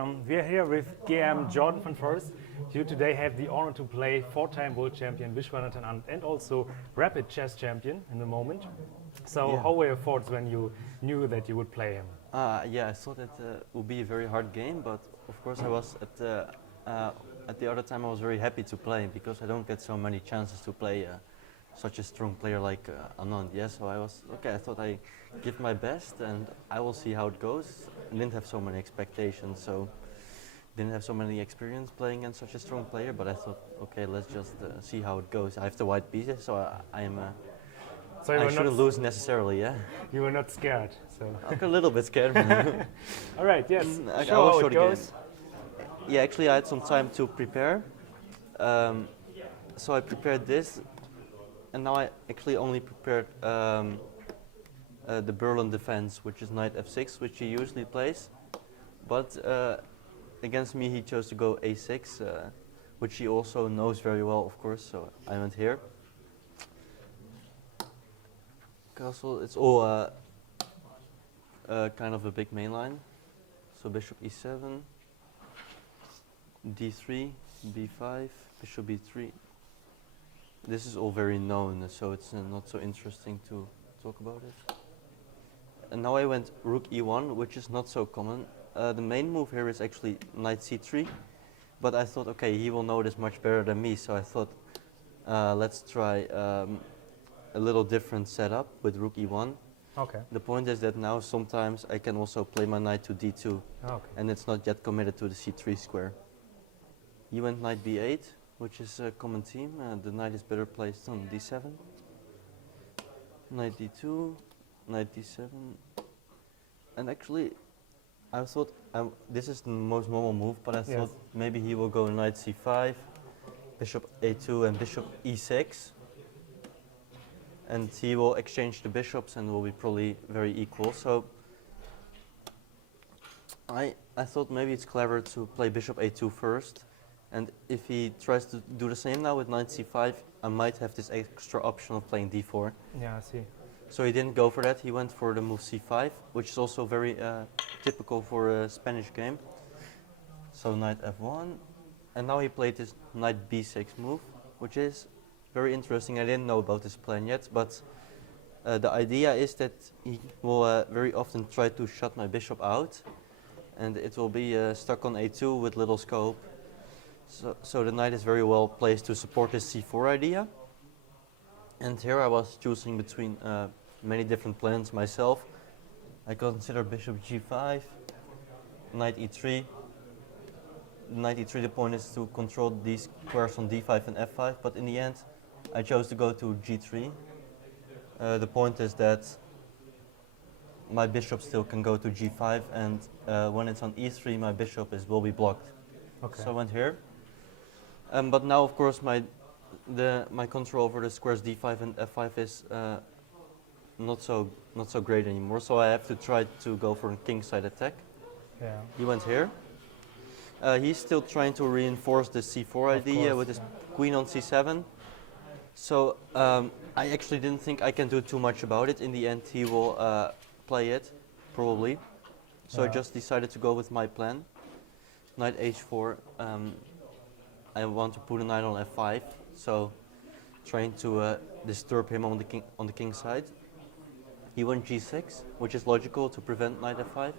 We are here with GM Jorden from FOREEST. You today have the honor to play four-time world champion Viswanathan and also rapid chess champion in the moment. So how were your thoughts when you knew that you would play him? Yeah, I thought it would be a very hard game, but of course I was at the other time I was very happy to play because I don't get so many chances to play such a strong player like Anand. Yeah, so I was okay. I thought I give my best and I will see how it goes. I didn't have so many expectations, so didn't have so many experience playing against such a strong player. But I thought, okay, let's just see how it goes. I have the white pieces, so I am. So I shouldn't lose necessarily, yeah. You were not scared, so. Okay, a little bit scared. All right, yes. I Show will how show it the goes. game. Yeah, actually I had some time to prepare. So I prepared this, and now I actually only prepared the Berlin defense, which is knight f6, which he usually plays. But against me he chose to go a6, which he also knows very well, of course, so I went here. Castle, it's all kind of a big main line. So bishop e7, d3, b5, bishop b3. This is all very known, so it's not so interesting to talk about it. And now I went rook e1, which is not so common. The main move here is actually knight c3, but I thought, okay, he will know this much better than me, so I thought, let's try a little different setup with rook e1. Okay. The point is that now sometimes I can also play my knight to d2, and it's not yet committed to the c3 square. He went knight b8, which is a common theme. The knight is better placed on d7. Knight d2, knight d7. And actually, I thought this is the most normal move, but I thought maybe he will go knight c5, bishop a2, and bishop e6. And he will exchange the bishops and will be probably very equal. So I thought maybe it's clever to play bishop a2 first. And if he tries to do the same now with knight c5, I might have this extra option of playing d4. Yeah, I see. So he didn't go for that. He went for the move c5, which is also very typical for a Spanish game. So knight f1. And now he played this knight b6 move, which is very interesting. I didn't know about this plan yet, but the idea is that he will very often try to shut my bishop out, and it will be stuck on a2 with little scope. So the knight is very well placed to support this c4 idea. And here I was choosing between many different plans myself. I consider bishop g5, knight e3. Knight e3, the point is to control these squares on d5 and f5, but in the end I chose to go to g3. The point is that my bishop still can go to g5, and when it's on e3 my bishop will be blocked. Okay. So I went here. But now of course my control over the squares d5 and f5 is not so great anymore, so I have to try to go for a kingside attack. Yeah. He went here. He's still trying to reinforce the c4 idea with his queen on c7. So I actually didn't think I can do too much about it. In the end he will play it, probably. So I just decided to go with my plan. Knight h4. I want to put a knight on f5, so trying to disturb him on the king side. He went g6, which is logical to prevent knight f5.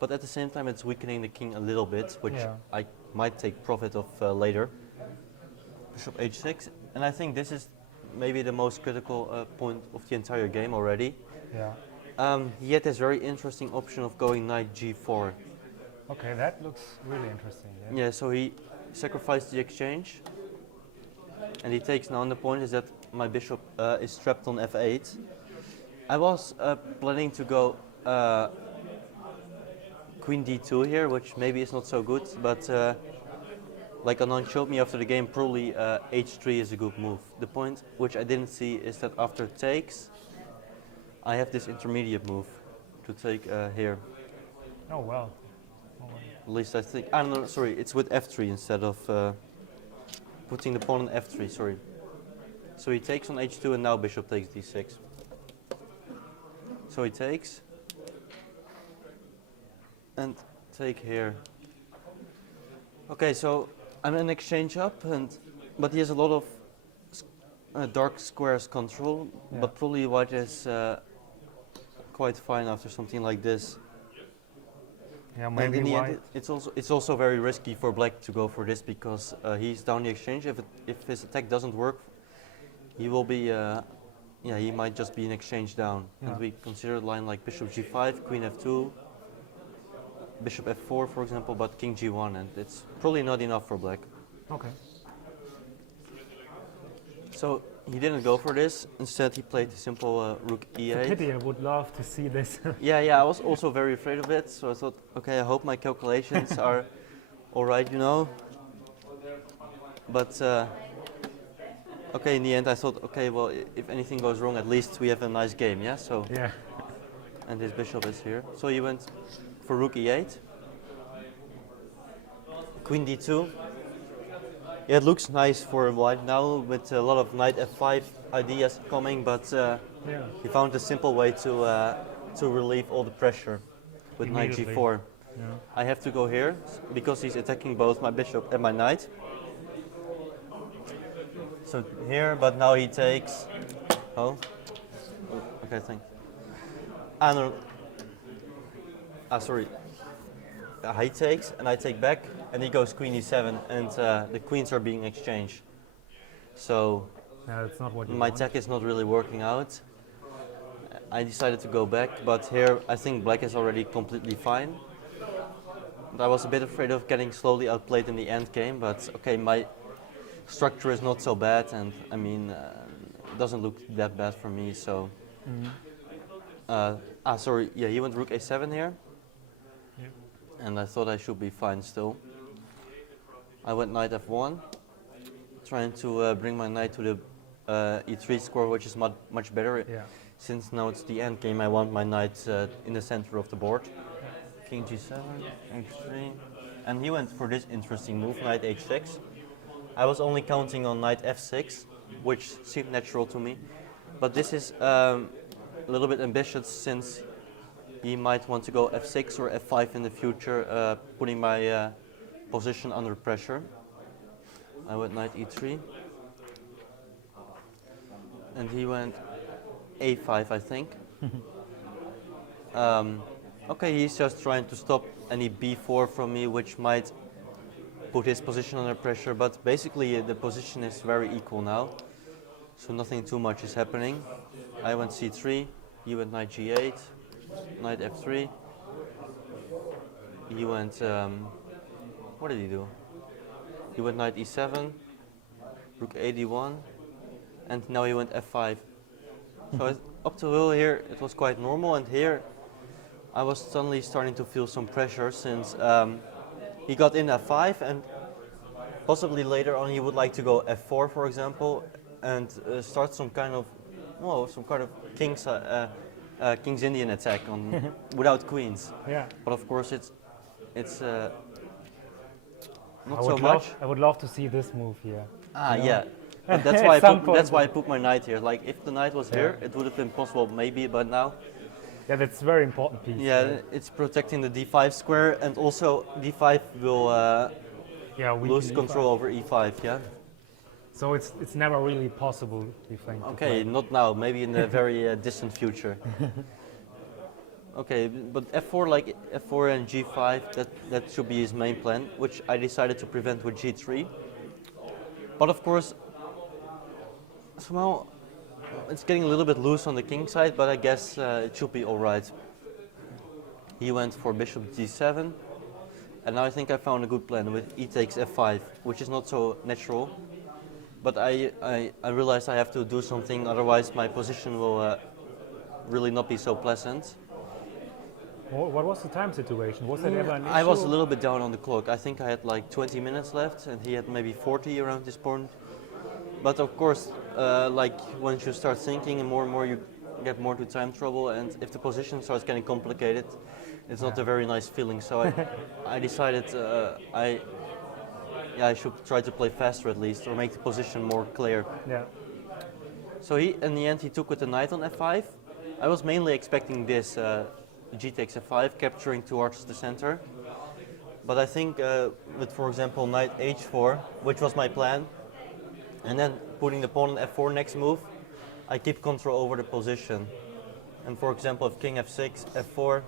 But at the same time it's weakening the king a little bit, which I might take profit of later. Bishop h6, and I think this is maybe the most critical point of the entire game already. Yeah. He had this very interesting option of going knight g4. Okay, that looks really interesting. Yeah, so he sacrificed the exchange, and he takes now, and the point is that my bishop is trapped on f8. I was planning to go queen d2 here, which maybe is not so good, but like Anand showed me after the game, probably h3 is a good move. The point which I didn't see is that after takes, I have this intermediate move to take here. Oh well. At least I think, no, sorry, it's with f3 instead of putting the pawn on f3, sorry. So he takes on h2 and now bishop takes d6. So he takes, and take here. Okay, so I'm in exchange up, but he has a lot of dark squares control, but probably white is quite fine after something like this. Yeah, And maybe in the white. end, it's also very risky for black to go for this because he's down the exchange. If his attack doesn't work, he will be he might just be an exchange down. And we consider a line like bishop g5, queen f2, bishop f4, for example, but king g1, and it's probably not enough for black. Okay. So he didn't go for this. Instead, he played the simple rook e8. It's a pity. I would love to see this. Yeah, I was also very afraid of it. So I thought, okay, I hope my calculations are all right, you know. But okay, in the end, I thought, okay, well, if anything goes wrong, at least we have a nice game, yeah. So Yeah. and his bishop is here. So he went for rook e8, queen d2. Yeah, it looks nice for white now with a lot of knight f5 ideas coming, but he found a simple way to relieve all the pressure with knight g4. Yeah. I have to go here because he's attacking both my bishop and my knight. So here, but now he takes. Oh, okay, thanks. Anand. Sorry. He takes, and I take back, and he goes queen e7, and the queens are being exchanged. So That's not what you my want. attack is not really working out. I decided to go back, but here I think black is already completely fine. I was a bit afraid of getting slowly outplayed in the end game, but okay, my structure is not so bad, and I mean, it doesn't look that bad for me. So, sorry, yeah, he went rook a7 here, and I thought I should be fine still. I went knight f1, trying to bring my knight to the e3 square, which is much better. Yeah. Since now it's the end game, I want my knight in the center of the board. King g7, h3, and he went for this interesting move, knight h6. I was only counting on knight f6, which seemed natural to me, but this is a little bit ambitious since he might want to go f6 or f5 in the future, putting my position under pressure. I went knight e3, and he went a5, I think. Okay, he's just trying to stop any b4 from me, which might put his position under pressure, but basically the position is very equal now, so nothing too much is happening. I went c3, he went knight g8, knight f3, he went, what did he do? He went knight e7, rook a d1, and now he went f5. So up to here it was quite normal, and here I was suddenly starting to feel some pressure since he got in f5, and possibly later on he would like to go f4, for example, and start some kind of King's Indian attack on without queens. Yeah. But of course it's not I so would much. I would love to see this move here. Yeah. But that's why I put my knight here. Like if the knight was here, it would have been possible maybe, but now. Yeah, that's a very important piece. Yeah, it's protecting the d5 square, and also d5 will lose control over e5. Yeah. So it's never really possible, you think? Okay, not now. Maybe in the very distant future. Okay, but f4, like f4 and g5, that should be his main plan, which I decided to prevent with g3. But of course, somehow it's getting a little bit loose on the king side, but I guess it should be all right. He went for bishop d7, and now I think I found a good plan with e takes f5, which is not so natural. But I realized I have to do something, otherwise my position will really not be so pleasant. What was the time situation? Was that ever an issue? I was a little bit down on the clock. I think I had like 20 minutes left, and he had maybe 40 around this point. But of course, like once you start thinking and more you get more to time trouble, and if the position starts getting complicated, it's not a very nice feeling. So I decided I should try to play faster at least, or make the position more clear. Yeah. So in the end he took with the knight on f5. I was mainly expecting this g takes f5, capturing towards the center. But I think with, for example, knight h4, which was my plan, and then putting the pawn on f4 next move, I keep control over the position. And for example, if king f6, f4,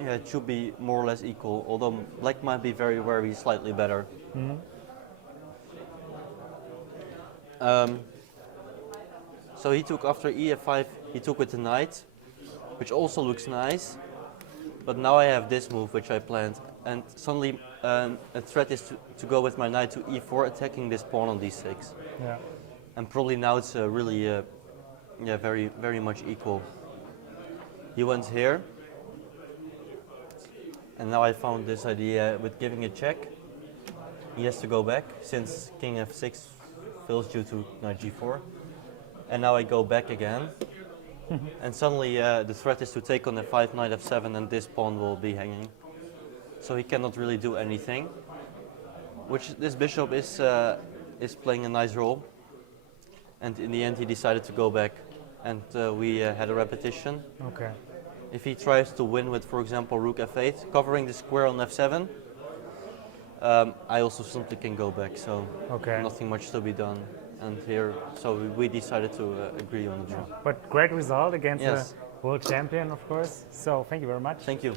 yeah, it should be more or less equal, although black might be very, very slightly better. So he took after ef5, he took with the knight, which also looks nice. But now I have this move, which I planned, and suddenly a threat is to go with my knight to e4, attacking this pawn on d6. Yeah. And probably now it's really, yeah, very, very much equal. He went here, and now I found this idea with giving a check. He has to go back, since king f6 fails due to knight g4. And now I go back again. And suddenly the threat is to take on f5, knight f7, and this pawn will be hanging. So he cannot really do anything. Which this bishop is playing a nice role. And in the end he decided to go back. And we had a repetition. Okay. If he tries to win with, for example, rook f8, covering the square on f7, I also simply can go back, so nothing much to be done. And here, so we decided to agree on the draw. But great result against Yes. the world champion, of course. So thank you very much. Thank you.